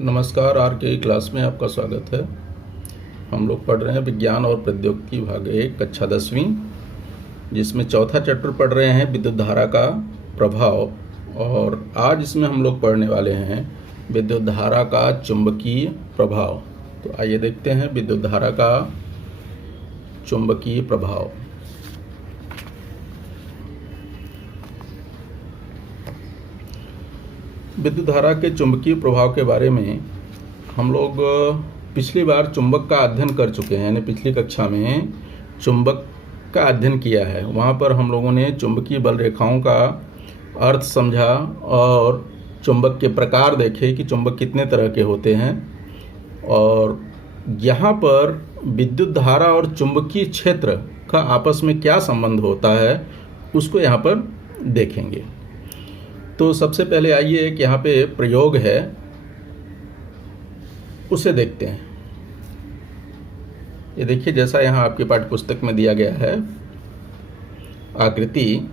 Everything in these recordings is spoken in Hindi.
नमस्कार। आर के क्लास में आपका स्वागत है। हम लोग पढ़ रहे हैं विज्ञान और प्रौद्योगिकी भाग 1 कक्षा 10वीं, जिसमें चौथा चैप्टर पढ़ रहे हैं विद्युत धारा का प्रभाव। और आज इसमें हम लोग पढ़ने वाले हैं विद्युत धारा का चुंबकीय प्रभाव। तो आइए देखते हैं विद्युत धारा का चुंबकीय प्रभाव। विद्युत धारा के चुंबकीय प्रभाव के बारे में हम लोग पिछली बार चुंबक का अध्ययन कर चुके हैं, यानी पिछली कक्षा में चुंबक का अध्ययन किया है। वहाँ पर हम लोगों ने चुंबकीय बल रेखाओं का अर्थ समझा और चुंबक के प्रकार देखे कि चुंबक कितने तरह के होते हैं। और यहाँ पर विद्युत धारा और चुंबकीय क्षेत्र का आपस में क्या संबंध होता है उसको यहाँ पर देखेंगे। तो सबसे पहले आइए एक यहाँ पे प्रयोग है, उसे देखते हैं। ये देखिए, जैसा यहाँ आपकी पाठ्य पुस्तक में दिया गया है आकृति,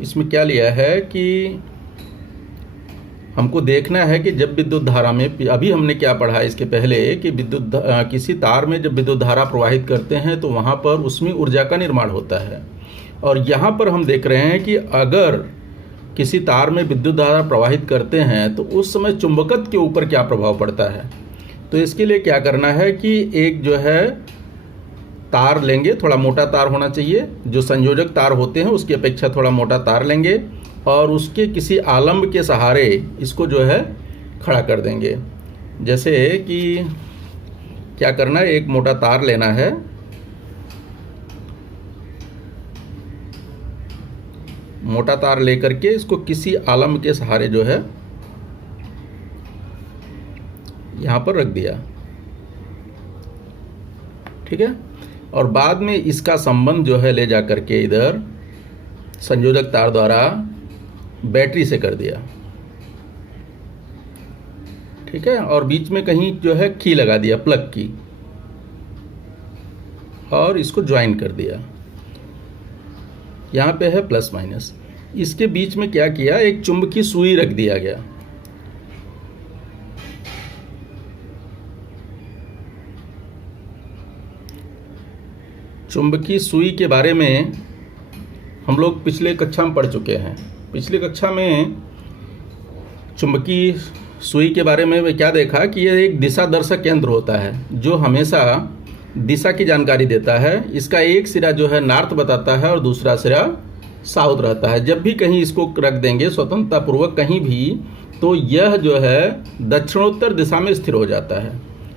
इसमें क्या लिया है कि हमको देखना है कि जब विद्युत धारा में, अभी हमने क्या पढ़ा इसके पहले कि किसी तार में जब विद्युत धारा प्रवाहित करते हैं तो वहाँ पर उसमें ऊर्जा का निर्माण होता है। और यहाँ पर हम देख रहे हैं कि अगर किसी तार में विद्युत धारा प्रवाहित करते हैं तो उस समय चुंबकत्व के ऊपर क्या प्रभाव पड़ता है। तो इसके लिए क्या करना है कि एक जो है तार लेंगे, थोड़ा मोटा तार होना चाहिए, जो संयोजक तार होते हैं उसकी अपेक्षा थोड़ा मोटा तार लेंगे और उसके किसी आलम्ब के सहारे इसको जो है खड़ा कर देंगे। जैसे कि क्या करना है, एक मोटा तार लेना है, मोटा तार लेकर के इसको किसी आलम्ब के सहारे जो है यहाँ पर रख दिया, ठीक है। और बाद में इसका संबंध जो है ले जा करके इधर संयोजक तार द्वारा बैटरी से कर दिया, ठीक है। और बीच में कहीं जो है की लगा दिया, प्लग की, और इसको ज्वाइन कर दिया। यहाँ पे है प्लस माइनस। इसके बीच में क्या किया, एक चुंबकीय सुई रख दिया गया। चुंबकीय सुई के बारे में हम लोग पिछले कक्षा में पढ़ चुके हैं। पिछली कक्षा में चुंबकीय सुई के बारे में क्या देखा कि यह एक दिशा दर्शक यंत्र होता है जो हमेशा दिशा की जानकारी देता है। इसका एक सिरा जो है नॉर्थ बताता है और दूसरा सिरा साउथ रहता है। जब भी कहीं इसको रख देंगे स्वतंत्रतापूर्वक कहीं भी, तो यह जो है दक्षिणोत्तर दिशा में स्थिर हो जाता है।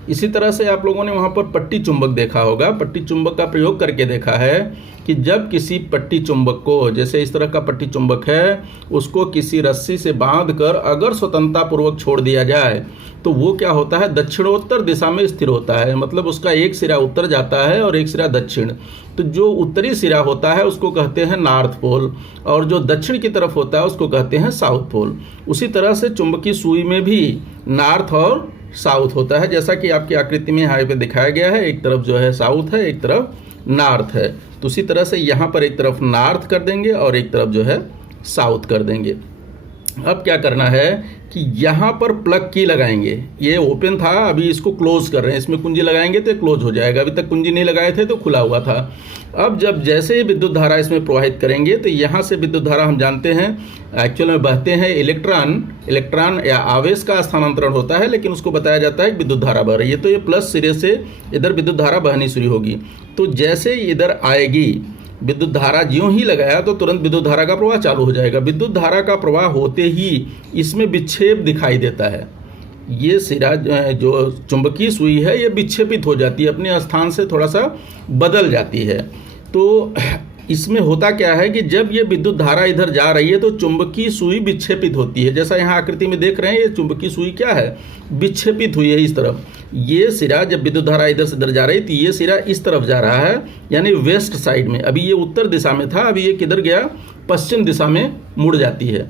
इसी तरह से आप लोगों ने वहाँ पर पट्टी चुंबक देखा होगा। पट्टी चुंबक का प्रयोग करके देखा है कि जब किसी पट्टी चुंबक को, जैसे इस तरह का पट्टी चुंबक है, उसको किसी रस्सी से बांधकर अगर स्वतंत्रतापूर्वक छोड़ दिया जाए तो वो क्या होता है, दक्षिणोत्तर दिशा में स्थिर होता है। मतलब उसका एक सिरा उत्तर जाता है और एक सिरा दक्षिण। तो जो उत्तरी सिरा होता है उसको कहते हैं नॉर्थ पोल, और जो दक्षिण की तरफ होता है उसको कहते हैं साउथ पोल। उसी तरह से चुंबकीय सुई में भी नॉर्थ और साउथ होता है, जैसा कि आपकी आकृति में यहाँ पे दिखाया गया है। एक तरफ जो है साउथ है, एक तरफ नॉर्थ है। तो उसी तरह से यहाँ पर एक तरफ नॉर्थ कर देंगे और एक तरफ जो है साउथ कर देंगे। अब क्या करना है कि यहाँ पर प्लग की लगाएंगे। ये ओपन था, अभी इसको क्लोज कर रहे हैं। इसमें कुंजी लगाएंगे तो क्लोज हो जाएगा। अभी तक कुंजी नहीं लगाए थे तो खुला हुआ था। अब जब जैसे ही विद्युत धारा इसमें प्रवाहित करेंगे तो यहाँ से विद्युत धारा हम जानते हैं एक्चुअल में बहते हैं इलेक्ट्रॉन या आवेश का स्थानांतरण होता है, लेकिन उसको बताया जाता है कि विद्युत धारा बह रही है। तो ये प्लस सिरे से इधर विद्युत धारा बहनी शुरू होगी। तो जैसे इधर आएगी विद्युत धारा, ज्यों ही लगाया तो तुरंत विद्युत धारा का प्रवाह चालू हो जाएगा। विद्युत धारा का प्रवाह होते ही इसमें विक्षेप दिखाई देता है। ये सिरा जो चुंबकीय सुई है ये विक्षेपित हो जाती है, अपने स्थान से थोड़ा सा बदल जाती है। तो इसमें होता क्या है कि जब ये विद्युत धारा इधर जा रही है तो चुंबकीय सुई विक्षेपित होती है। जैसा यहाँ आकृति में देख रहे हैं, ये चुंबकीय सुई क्या है, विक्षेपित हुई है इस तरफ। ये सिरा जब विद्युत धारा इधर से इधर जा रही थी, ये सिरा इस तरफ जा रहा है, यानी वेस्ट साइड में। अभी ये उत्तर दिशा में था, अभी ये किधर गया, पश्चिम दिशा में मुड़ जाती है।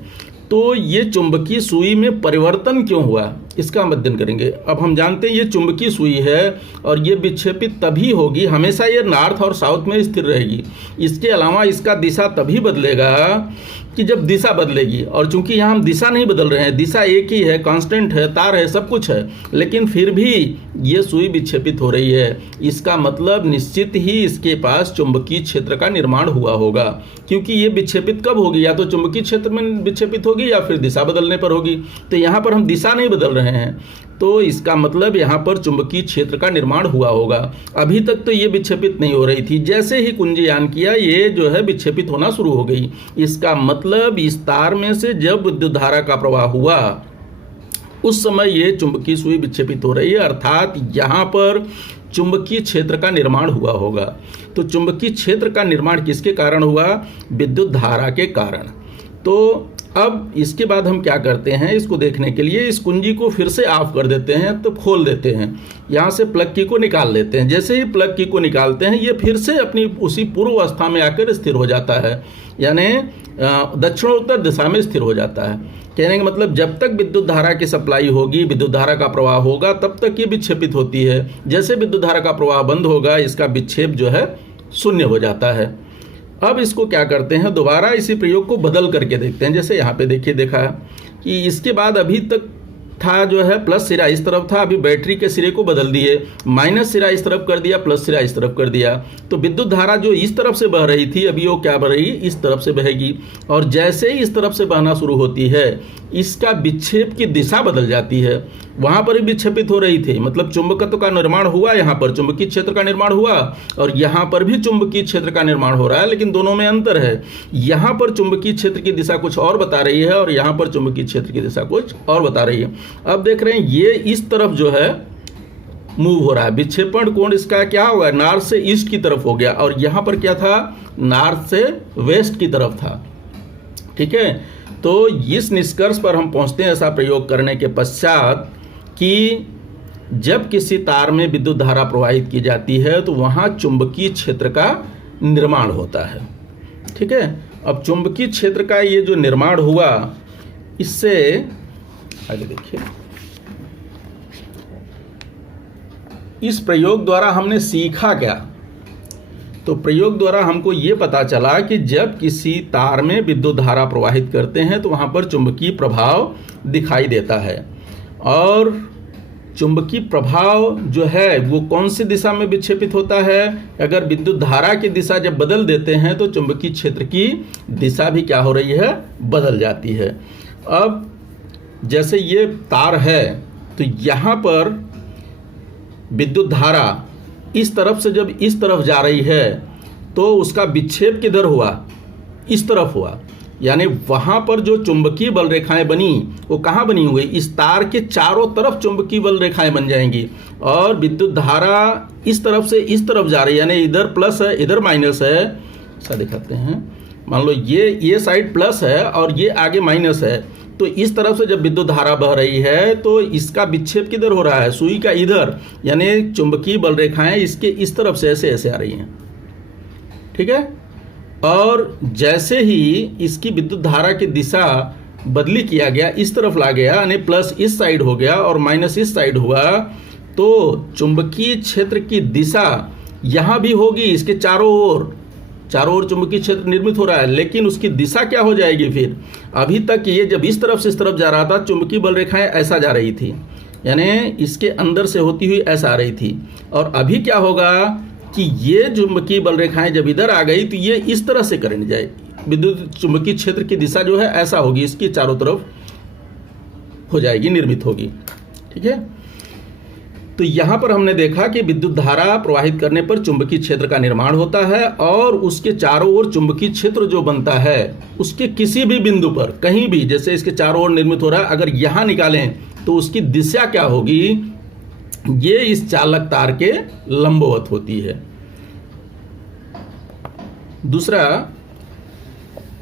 तो ये चुंबकीय सुई में परिवर्तन क्यों हुआ, इसका हम अध्ययन करेंगे। अब हम जानते हैं ये चुंबकीय सुई है और ये विक्षेपित तभी होगी, हमेशा ये नॉर्थ और साउथ में स्थिर रहेगी। इसके अलावा इसका दिशा तभी बदलेगा कि जब दिशा बदलेगी, और चूंकि यहाँ हम दिशा नहीं बदल रहे हैं, दिशा एक ही है, कांस्टेंट है, तार है, सब कुछ है, लेकिन फिर भी ये सुई विक्षेपित हो रही है। इसका मतलब निश्चित ही इसके पास चुंबकीय क्षेत्र का निर्माण हुआ होगा, क्योंकि ये विक्षेपित कब होगी, या तो चुंबकीय क्षेत्र में विक्षेपित होगी या फिर दिशा बदलने पर होगी। तो यहाँ पर हम दिशा नहीं बदल रहे हैं, तो इसका मतलब यहाँ पर चुंबकीय क्षेत्र का निर्माण हुआ होगा। अभी तक तो ये विक्षेपित नहीं हो रही थी, जैसे ही कुंजीयान किया ये जो है विक्षेपित होना शुरू हो गई। इसका मतलब इस तार में से जब विद्युत धारा का प्रवाह हुआ उस समय ये चुंबकीय सुई विक्षेपित हो रही है, अर्थात यहाँ पर चुंबकीय क्षेत्र का निर्माण हुआ होगा। तो चुंबकीय क्षेत्र का निर्माण किसके कारण हुआ? विद्युत धारा के कारण। तो अब इसके बाद हम क्या करते हैं, इसको देखने के लिए इस कुंजी को फिर से ऑफ कर देते हैं, तो खोल देते हैं, यहाँ से प्लग की को निकाल लेते हैं। जैसे ही प्लग की को निकालते हैं ये फिर से अपनी उसी पूर्व अवस्था में आकर स्थिर हो जाता है, यानी दक्षिणोत्तर दिशा में स्थिर हो जाता है। कहने का मतलब जब तक विद्युत धारा की सप्लाई होगी, विद्युत धारा का प्रवाह होगा, तब तक ये विक्षेपित होती है। जैसे विद्युत धारा का प्रवाह बंद होगा इसका विक्षेप जो है शून्य हो जाता है। अब इसको क्या करते हैं, दोबारा इसी प्रयोग को बदल करके देखते हैं। जैसे यहाँ पे देखिए, देखा कि इसके बाद अभी तक था जो है प्लस सिरा इस तरफ था, अभी बैटरी के सिरे को बदल दिए, माइनस सिरा इस तरफ कर दिया, प्लस सिरा इस तरफ कर दिया। तो विद्युत धारा जो इस तरफ से बह रही थी अभी वो क्या बह रही, इस तरफ से बहेगी, और जैसे ही इस तरफ से बहना शुरू होती है इसका विक्षेप की दिशा बदल जाती है। वहाँ पर भी विक्षेपित हो रही थी, मतलब चुंबकत्व का निर्माण हुआ, यहाँ पर चुंबकीय क्षेत्र का निर्माण हुआ, और यहाँ पर भी चुंबकीय क्षेत्र का निर्माण हो रहा है, लेकिन दोनों में अंतर है। यहाँ पर चुंबकीय क्षेत्र की दिशा कुछ और बता रही है और यहाँ पर चुंबकीय क्षेत्र की दिशा कुछ और बता रही है। अब देख रहे हैं ये इस तरफ जो है मूव हो रहा है, विक्षेपण कोण इसका क्या होगा, नॉर्थ से ईस्ट की तरफ हो गया, और यहाँ पर क्या था, नॉर्थ से वेस्ट की तरफ था। ठीक है, तो इस निष्कर्ष पर हम पहुँचते हैं ऐसा प्रयोग करने के पश्चात कि जब किसी तार में विद्युत धारा प्रवाहित की जाती है तो वहाँ चुंबकीय क्षेत्र का निर्माण होता है। ठीक है, अब चुंबकीय क्षेत्र का ये जो निर्माण हुआ, इससे आगे देखिए, इस प्रयोग द्वारा हमने सीखा क्या? तो प्रयोग द्वारा हमको ये पता चला कि जब किसी तार में विद्युत धारा प्रवाहित करते हैं तो वहाँ पर चुंबकीय प्रभाव दिखाई देता है, और चुंबकीय प्रभाव जो है वो कौन सी दिशा में विक्षेपित होता है? अगर विद्युत धारा की दिशा जब बदल देते हैं तो चुंबकीय क्षेत्र की दिशा भी क्या हो रही है, बदल जाती है। अब जैसे ये तार है तो यहाँ पर विद्युत धारा इस तरफ से जब इस तरफ जा रही है तो उसका विक्षेप किधर हुआ, इस तरफ हुआ, यानी वहाँ पर जो चुंबकीय बल रेखाएं बनी वो कहाँ बनी हुई, इस तार के चारों तरफ चुंबकीय बल रेखाएं बन जाएंगी, और विद्युत धारा इस तरफ से इस तरफ जा रही है, यानी इधर प्लस है इधर माइनस है। ऐसा दिखाते हैं, मान लो ये साइड प्लस है और ये आगे माइनस है, तो इस तरफ से जब विद्युत धारा बह रही है तो इसका विक्षेप किधर हो रहा है, सुई का इधर, यानी चुंबकीय बल रेखाएं इसके इस तरफ से ऐसे ऐसे आ रही हैं। ठीक है, और जैसे ही इसकी विद्युत धारा की दिशा बदली किया गया, इस तरफ ला गया, यानी प्लस इस साइड हो गया और माइनस इस साइड हुआ, तो चुंबकीय क्षेत्र की दिशा यहाँ भी होगी, इसके चारों ओर चुंबकीय क्षेत्र निर्मित हो रहा है, लेकिन उसकी दिशा क्या हो जाएगी फिर? अभी तक ये जब इस तरफ से इस तरफ जा रहा था चुंबकीय बल रेखाएं ऐसा जा रही थी, यानी इसके अंदर से होती हुई ऐसा आ रही थी, और अभी क्या होगा कि ये चुंबकीय बल रेखाएं जब इधर आ गई तो ये इस तरह से करंट जाएगी, विद्युत चुंबकीय क्षेत्र की दिशा जो है ऐसा होगी, इसकी चारों तरफ हो जाएगी, निर्मित होगी। ठीक है, तो यहाँ पर हमने देखा कि विद्युत धारा प्रवाहित करने पर चुंबकीय क्षेत्र का निर्माण होता है, और उसके चारों ओर चुंबकीय क्षेत्र जो बनता है उसके किसी भी बिंदु पर कहीं भी, जैसे इसके चारों ओर निर्मित हो रहा है, अगर यहाँ निकालें तो उसकी दिशा क्या होगी, ये इस चालक तार के लंबवत होती है। दूसरा,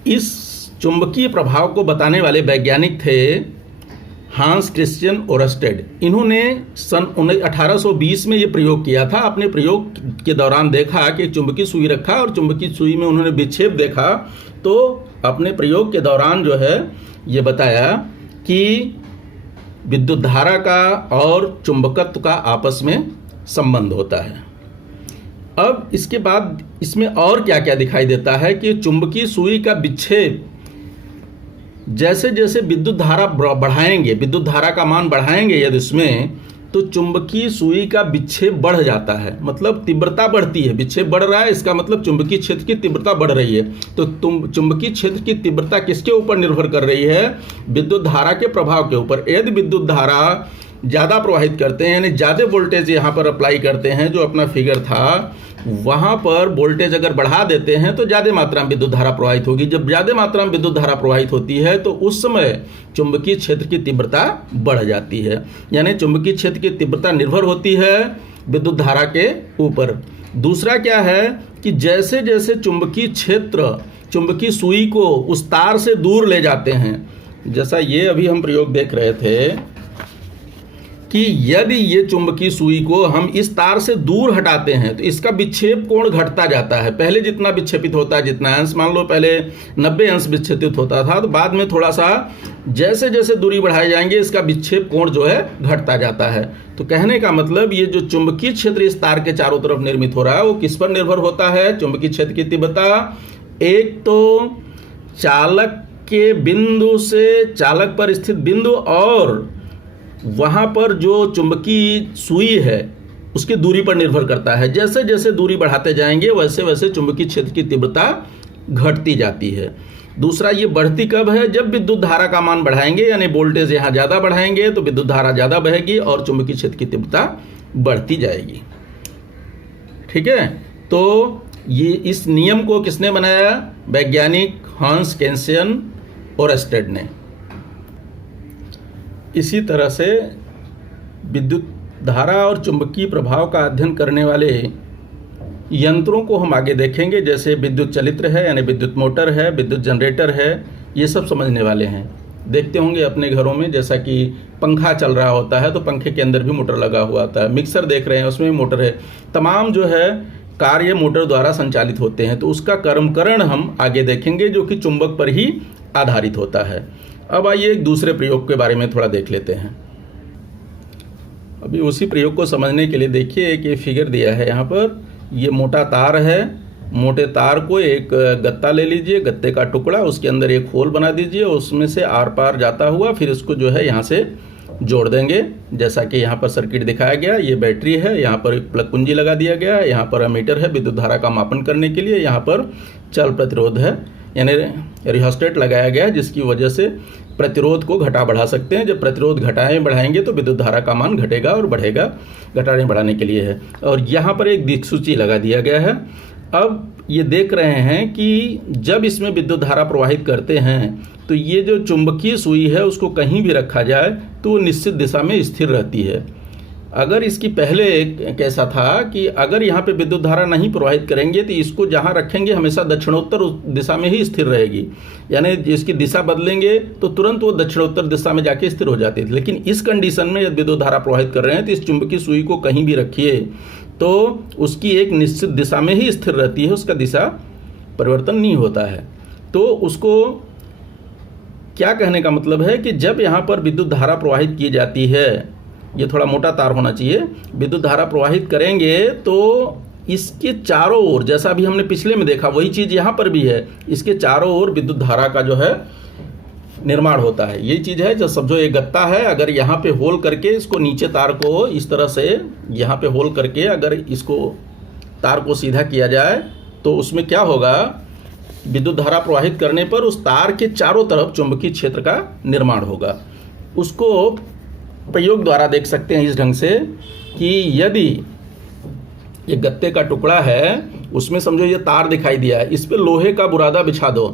इस चुंबकीय प्रभाव को बताने वाले वैज्ञानिक थे हांस क्रिश्चियन ओरस्टेड। इन्होंने सन 1820 में ये प्रयोग किया था। अपने प्रयोग के दौरान देखा कि एक चुंबकीय सुई रखा और चुंबकीय सुई में उन्होंने विक्षेप देखा, तो अपने प्रयोग के दौरान जो है ये बताया कि विद्युत धारा का और चुंबकत्व का आपस में संबंध होता है। अब इसके बाद इसमें और क्या क्या दिखाई देता है कि चुंबकीय सुई का विक्षेप, जैसे जैसे विद्युत धारा बढ़ाएंगे, विद्युत धारा का मान बढ़ाएंगे यदि इसमें, तो चुंबकीय सुई का विक्षेप बढ़ जाता है, मतलब तीव्रता बढ़ती है। विक्षेप बढ़ रहा है, इसका मतलब चुंबकीय क्षेत्र की तीव्रता बढ़ रही है। तो चुंबकीय क्षेत्र की तीव्रता किसके ऊपर निर्भर कर रही है? विद्युत धारा के प्रभाव के ऊपर। यदि विद्युत धारा ज़्यादा प्रवाहित करते हैं, यानी ज़्यादा वोल्टेज यहाँ पर अप्लाई करते हैं, जो अपना फिगर था वहाँ पर वोल्टेज अगर बढ़ा देते हैं तो ज़्यादा मात्रा में विद्युत धारा प्रवाहित होगी। जब ज़्यादा मात्रा में विद्युत धारा प्रवाहित होती है तो उस समय चुंबकीय क्षेत्र की तीव्रता बढ़ जाती है। यानी चुंबकीय क्षेत्र की तीव्रता निर्भर होती है विद्युत धारा के ऊपर। दूसरा क्या है कि जैसे जैसे चुंबकीय क्षेत्र चुंबकीय सुई को उस तार से दूर ले जाते हैं, जैसा ये अभी हम प्रयोग देख रहे थे कि यदि ये चुंबकीय सुई को हम इस तार से दूर हटाते हैं तो इसका विक्षेप कोण घटता जाता है। पहले जितना विक्षेपित होता है, जितना अंश, मान लो पहले 90 अंश विक्षेपित होता था, तो बाद में थोड़ा सा जैसे जैसे दूरी बढ़ाए जाएंगे इसका विक्षेप कोण जो है घटता जाता है। तो कहने का मतलब ये जो चुंबकीय क्षेत्र इस तार के चारों तरफ निर्मित हो रहा है वो किस पर निर्भर होता है? चुंबकीय क्षेत्र की तीव्रता एक तो चालक के बिंदु से चालक पर स्थित बिंदु और वहाँ पर जो चुंबकीय सुई है उसकी दूरी पर निर्भर करता है। जैसे जैसे दूरी बढ़ाते जाएंगे वैसे वैसे चुंबकीय क्षेत्र की तीव्रता घटती जाती है। दूसरा, ये बढ़ती कब है? जब विद्युत धारा का मान बढ़ाएंगे, यानी वोल्टेज यहाँ ज़्यादा बढ़ाएंगे तो विद्युत धारा ज़्यादा बहेगी और चुंबकीय क्षेत्र की तीव्रता बढ़ती जाएगी। ठीक है, तो ये इस नियम को किसने बनाया? वैज्ञानिक हांस केल्सियन ओरस्टेड ने। इसी तरह से विद्युत धारा और चुंबकीय प्रभाव का अध्ययन करने वाले यंत्रों को हम आगे देखेंगे, जैसे विद्युत चलित्र है यानी विद्युत मोटर है, विद्युत जनरेटर है, ये सब समझने वाले हैं। देखते होंगे अपने घरों में, जैसा कि पंखा चल रहा होता है तो पंखे के अंदर भी मोटर लगा हुआ होता है। मिक्सर देख रहे हैं, उसमें भी मोटर है। तमाम जो है कार्य मोटर द्वारा संचालित होते हैं। तो उसका कर्मकरण हम आगे देखेंगे जो कि चुंबक पर ही आधारित होता है। अब आइए एक दूसरे प्रयोग के बारे में थोड़ा देख लेते हैं। अभी उसी प्रयोग को समझने के लिए देखिए, एक ये फिगर दिया है यहाँ पर। ये मोटा तार है, मोटे तार को एक गत्ता ले लीजिए, गत्ते का टुकड़ा, उसके अंदर एक होल बना दीजिए, उसमें से आर पार जाता हुआ फिर इसको जो है यहाँ से जोड़ देंगे। जैसा कि यहाँ पर सर्किट दिखाया गया, ये बैटरी है, यहाँ पर एक प्लग कुंजी लगा दिया गया है, यहाँ पर एमीटर है विद्युत धारा का मापन करने के लिए, यहाँ पर चल प्रतिरोध है यानी रियोस्टेट लगाया गया है, जिसकी वजह से प्रतिरोध को घटा बढ़ा सकते हैं। जब प्रतिरोध घटाएं बढ़ाएंगे तो विद्युत धारा का मान घटेगा और बढ़ेगा, घटाने बढ़ाने के लिए है। और यहाँ पर एक दिक्सूची लगा दिया गया है। अब ये देख रहे हैं कि जब इसमें विद्युत धारा प्रवाहित करते हैं तो ये जो चुंबकीय सुई है उसको कहीं भी रखा जाए तो वो निश्चित दिशा में स्थिर रहती है। अगर इसकी पहले कैसा था कि अगर यहाँ पे विद्युत धारा नहीं प्रवाहित करेंगे तो इसको जहाँ रखेंगे हमेशा दक्षिणोत्तर दिशा में ही स्थिर रहेगी, यानी इसकी दिशा बदलेंगे तो तुरंत वो दक्षिणोत्तर दिशा में जाके स्थिर हो जाती है। लेकिन इस कंडीशन में यदि विद्युत धारा प्रवाहित कर रहे हैं तो इस चुंबकीय सुई को कहीं भी रखिए तो उसकी एक निश्चित दिशा में ही स्थिर रहती है, उसका दिशा परिवर्तन नहीं होता है। तो उसको क्या कहने का मतलब है कि जब यहाँ पर विद्युत धारा प्रवाहित की जाती है, ये थोड़ा मोटा तार होना चाहिए, विद्युत धारा प्रवाहित करेंगे तो इसके चारों ओर, जैसा भी हमने पिछले में देखा वही चीज़ यहाँ पर भी है, इसके चारों ओर विद्युत धारा का जो है निर्माण होता है। यही चीज़ है जो समझो ये गत्ता है, अगर यहाँ पे होल करके इसको नीचे तार को इस तरह से यहाँ पे होल करके अगर इसको तार को सीधा किया जाए तो उसमें क्या होगा, विद्युत धारा प्रवाहित करने पर उस तार के चारों तरफ चुंबकीय क्षेत्र का निर्माण होगा। उसको प्रयोग द्वारा देख सकते हैं इस ढंग से कि यदि ये गत्ते का टुकड़ा है उसमें समझो ये तार दिखाई दिया है, इस पे लोहे का बुरादा बिछा दो।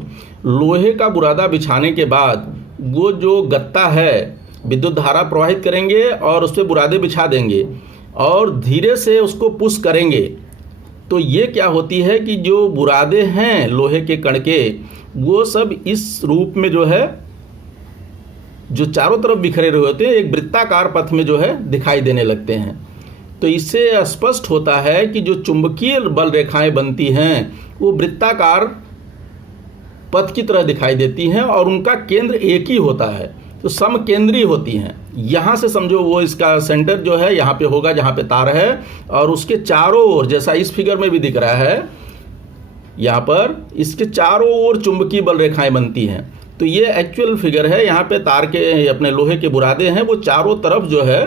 लोहे का बुरादा बिछाने के बाद वो जो गत्ता है विद्युत धारा प्रवाहित करेंगे और उस पर बुरादे बिछा देंगे और धीरे से उसको पुश करेंगे तो ये क्या होती है कि जो बुरादे हैं लोहे के कण के वो सब इस रूप में जो है जो चारों तरफ बिखरे हुए होते हैं एक वृत्ताकार पथ में जो है दिखाई देने लगते हैं। तो इससे स्पष्ट होता है कि जो चुंबकीय बल रेखाएं बनती हैं वो वृत्ताकार पथ की तरह दिखाई देती हैं और उनका केंद्र एक ही होता है, तो समकेंद्रीय होती हैं। यहाँ से समझो वो इसका सेंटर जो है यहाँ पे होगा जहाँ पे तार है, और उसके चारों ओर, जैसा इस फिगर में भी दिख रहा है, यहाँ पर इसके चारों ओर चुंबकीय बल रेखाएं बनती हैं। तो ये एक्चुअल फिगर है, यहाँ पे तार के अपने लोहे के बुरादे हैं, वो चारों तरफ जो है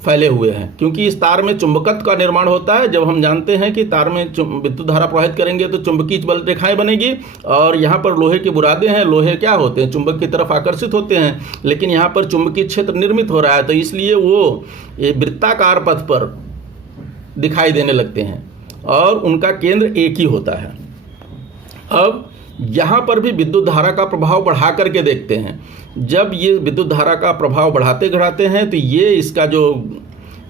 फैले हुए हैं, क्योंकि इस तार में चुंबकत्व का निर्माण होता है। जब हम जानते हैं कि तार में विद्युत धारा प्रवाहित करेंगे तो चुंबकीय बल रेखाएं बनेगी, और यहाँ पर लोहे के बुरादे हैं। लोहे क्या होते हैं, चुंबक की तरफ आकर्षित होते हैं, लेकिन यहाँ पर चुंबकीय क्षेत्र निर्मित हो रहा है, तो इसलिए वो ये वृत्ताकार पथ पर दिखाई देने लगते हैं, और उनका केंद्र एक ही होता है। अब यहाँ पर भी विद्युत धारा का प्रभाव बढ़ा करके देखते हैं। जब ये विद्युत धारा का प्रभाव बढ़ाते घटाते हैं तो ये इसका जो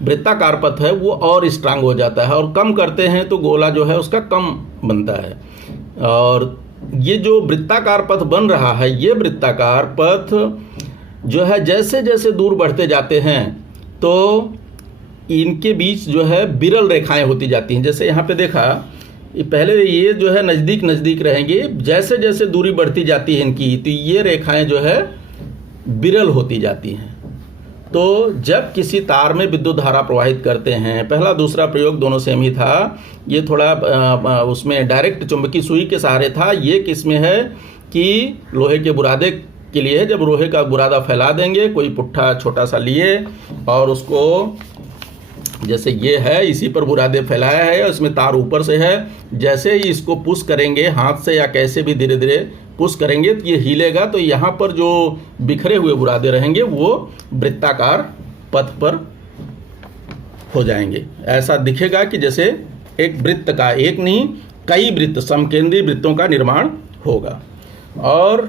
वृत्ताकार पथ है वो और स्ट्रांग हो जाता है, और कम करते हैं तो गोला जो है उसका कम बनता है। और ये जो वृत्ताकार पथ बन रहा है, ये वृत्ताकार पथ जो है जैसे जैसे दूर बढ़ते जाते हैं तो इनके बीच जो है विरल रेखाएं होती जाती हैं। जैसे यहाँ पे देखा, पहले ये जो है नज़दीक नज़दीक रहेंगे, जैसे जैसे दूरी बढ़ती जाती है इनकी, तो ये रेखाएं जो है विरल होती जाती हैं। तो जब किसी तार में विद्युत धारा प्रवाहित करते हैं, पहला दूसरा प्रयोग दोनों सेम ही था, ये थोड़ा उसमें डायरेक्ट चुंबकीय सुई के सहारे था, ये किसमें है कि लोहे के बुरादे के लिए है। जब लोहे का बुरादा फैला देंगे, कोई पुट्ठा छोटा सा लिए, और उसको जैसे ये है इसी पर बुरादे फैलाया है, उसमें तार ऊपर से है, जैसे ही इसको पुश करेंगे हाथ से या कैसे भी धीरे धीरे पुश करेंगे तो ये हिलेगा, तो यहाँ पर जो बिखरे हुए बुरादे रहेंगे वो वृत्ताकार पथ पर हो जाएंगे। ऐसा दिखेगा कि जैसे एक वृत्त का, एक नहीं कई वृत्त, समकेंद्रीय वृत्तों का निर्माण होगा। और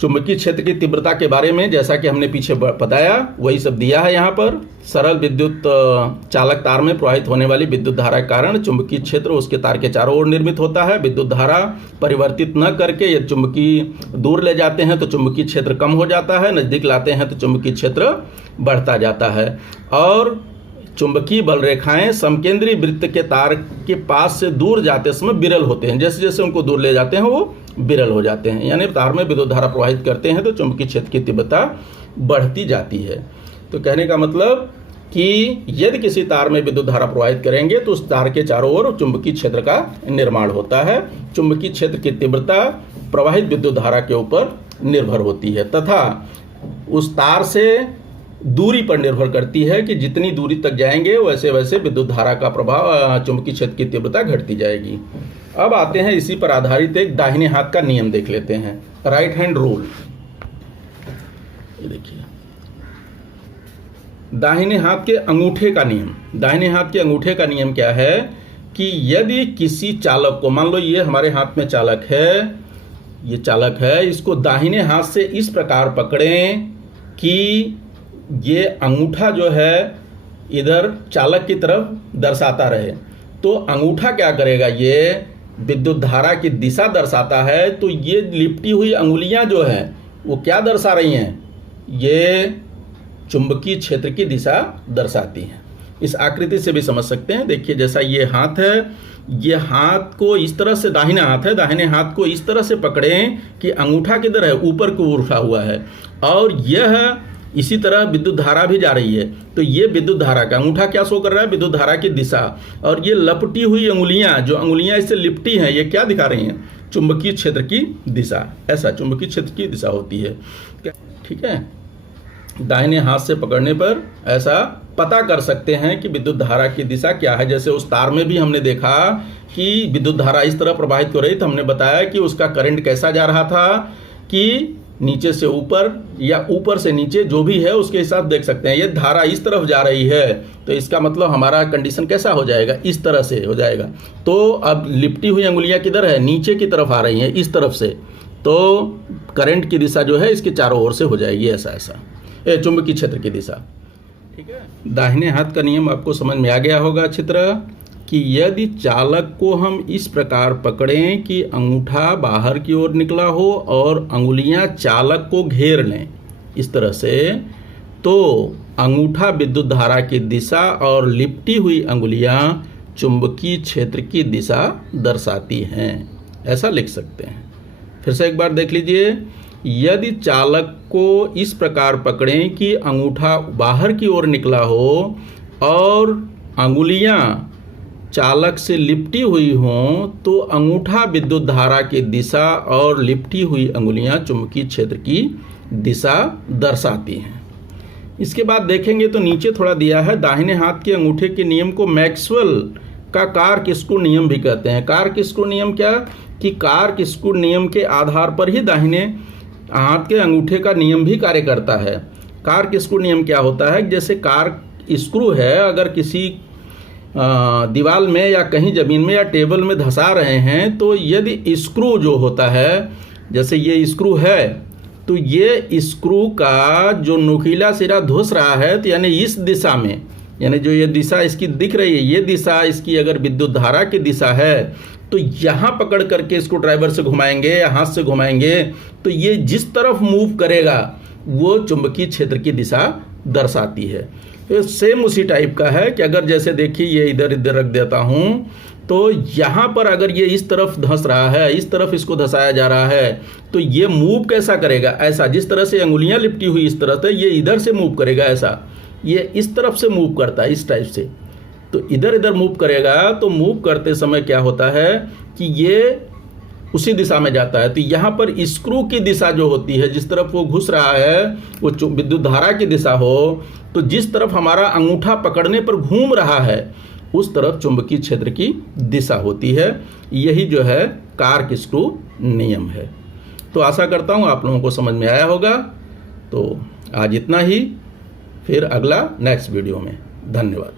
चुंबकीय क्षेत्र की तीव्रता के बारे में जैसा कि हमने पीछे बताया वही सब दिया है यहाँ पर। सरल विद्युत चालक तार में प्रवाहित होने वाली विद्युत धारा के कारण चुंबकीय क्षेत्र उसके तार के चारों ओर निर्मित होता है। विद्युत धारा परिवर्तित न करके यदि चुंबकीय दूर ले जाते हैं तो चुंबकीय क्षेत्र कम हो जाता है, नज़दीक लाते हैं तो चुंबकीय क्षेत्र बढ़ता जाता है। और चुंबकीय बल रेखाएं समकेंद्रीय वृत्त के तार के पास से दूर जाते समय विरल होते हैं, जैसे जैसे उनको दूर ले जाते हैं वो विरल हो जाते हैं। यानी तार में विद्युत धारा प्रवाहित करते हैं तो चुंबकीय क्षेत्र की तीव्रता बढ़ती जाती है। तो कहने का मतलब कि यदि किसी तार में विद्युत धारा प्रवाहित करेंगे तो उस तार के चारों ओर चुंबकीय क्षेत्र का निर्माण होता है। चुंबकीय क्षेत्र की तीव्रता प्रवाहित विद्युत धारा के ऊपर निर्भर होती है तथा उस तार से दूरी पर निर्भर करती है कि जितनी दूरी तक जाएंगे वैसे वैसे विद्युत धारा का प्रभाव, चुंबकीय क्षेत्र की तीव्रता घटती जाएगी। अब आते हैं इसी पर आधारित एक दाहिने हाथ का नियम देख लेते हैं, राइट हैंड रूल। ये देखिए दाहिने हाथ के अंगूठे का नियम। दाहिने हाथ के अंगूठे का नियम क्या है कि यदि किसी चालक को, मान लो ये हमारे हाथ में चालक है, ये चालक है, इसको दाहिने हाथ से इस प्रकार पकड़ें कि ये अंगूठा जो है इधर चालक की तरफ दर्शाता रहे, तो अंगूठा क्या करेगा, ये विद्युत धारा की दिशा दर्शाता है। तो ये लिपटी हुई अंगुलियां जो है वो क्या दर्शा रही हैं, ये चुंबकीय क्षेत्र की दिशा दर्शाती हैं। इस आकृति से भी समझ सकते हैं। देखिए जैसा ये हाथ है, ये हाथ को इस तरह से, दाहिना हाथ है, दाहिने हाथ को इस तरह से पकड़ें कि अंगूठा किधर है, ऊपर को उठा हुआ है, और यह इसी तरह विद्युत धारा भी जा रही है। तो ये विद्युत धारा का अंगूठा क्या शो कर रहा है, विद्युत धारा की दिशा, और ये लपटी हुई अंगुलियां, जो अंगुलियां इससे लिपटी हैं, ये क्या दिखा रही हैं, चुंबकीय क्षेत्र की दिशा। ऐसा चुंबकीय क्षेत्र की दिशा होती है, ठीक है। दाहिने हाथ से पकड़ने पर ऐसा पता कर सकते हैं कि विद्युत धारा की दिशा क्या है। जैसे उस तार में भी हमने देखा कि विद्युत धारा इस तरह प्रवाहित हो रही, तो हमने बताया कि उसका करंट कैसा जा रहा था कि नीचे से ऊपर या ऊपर से नीचे, जो भी है उसके हिसाब देख सकते हैं। ये धारा इस तरफ जा रही है तो इसका मतलब हमारा कंडीशन कैसा हो जाएगा, इस तरह से हो जाएगा। तो अब लिपटी हुई अंगुलियां किधर है, नीचे की तरफ आ रही हैं, इस तरफ से, तो करंट की दिशा जो है इसके चारों ओर से हो जाएगी, ऐसा ऐसा चुंबकीय क्षेत्र की दिशा, ठीक है। दाहिने हाथ का नियम आपको समझ में आ गया होगा अच्छी तरह कि यदि चालक को हम इस प्रकार पकड़ें कि अंगूठा बाहर की ओर निकला हो और अंगुलियां चालक को घेर लें इस तरह से, तो अंगूठा विद्युत धारा की दिशा और लिपटी हुई अंगुलियां चुंबकीय क्षेत्र की दिशा दर्शाती हैं, ऐसा लिख सकते हैं। फिर से एक बार देख लीजिए, यदि चालक को इस प्रकार पकड़ें कि अंगूठा बाहर की ओर निकला हो और अंगुलियां चालक से लिपटी हुई हों, तो अंगूठा विद्युत धारा की दिशा और लिपटी हुई अंगुलियां चुंबकीय क्षेत्र की दिशा दर्शाती हैं। इसके बाद देखेंगे तो नीचे थोड़ा दिया है, दाहिने हाथ के अंगूठे के नियम को मैक्सवेल का कार्क स्क्रू नियम भी कहते हैं। कार्क स्क्रू नियम क्या कि कार्क स्क्रू नियम के आधार पर ही दाहिने हाथ के अंगूठे का नियम भी कार्य करता है। कार्क स्क्रू नियम क्या होता है, जैसे कार्क स्क्रू है, अगर किसी दीवार में या कहीं ज़मीन में या टेबल में धंसा रहे हैं, तो यदि स्क्रू जो होता है, जैसे ये स्क्रू है, तो ये स्क्रू का जो नुकीला सिरा धुस रहा है, तो यानी इस दिशा में, यानी जो ये दिशा इसकी दिख रही है, ये दिशा इसकी अगर विद्युत धारा की दिशा है, तो यहाँ पकड़ करके स्क्रू ड्राइवर से घुमाएंगे या हाथ से घुमाएंगे, तो ये जिस तरफ मूव करेगा वो चुंबकीय क्षेत्र की दिशा दर्शाती है। तो सेम उसी टाइप का है कि अगर जैसे देखिए ये इधर इधर रख देता हूँ, तो यहाँ पर अगर ये इस तरफ धंस रहा है, इस तरफ इसको धंसाया जा रहा है, तो ये मूव कैसा करेगा, ऐसा, जिस तरह से अंगुलियाँ लिपटी हुई इस तरह से, ये इधर से मूव करेगा, ऐसा, ये इस तरफ से मूव करता है, इस टाइप से, तो इधर इधर मूव करेगा। तो मूव करते समय क्या होता है कि ये उसी दिशा में जाता है। तो यहाँ पर स्क्रू की दिशा जो होती है, जिस तरफ वो घुस रहा है, वो विद्युत धारा की दिशा हो, तो जिस तरफ हमारा अंगूठा पकड़ने पर घूम रहा है, उस तरफ चुंबकीय क्षेत्र की दिशा होती है। यही जो है कार्क स्क्रू नियम है। तो आशा करता हूँ आप लोगों को समझ में आया होगा। तो आज इतना ही, फिर अगला नेक्स्ट वीडियो में। धन्यवाद।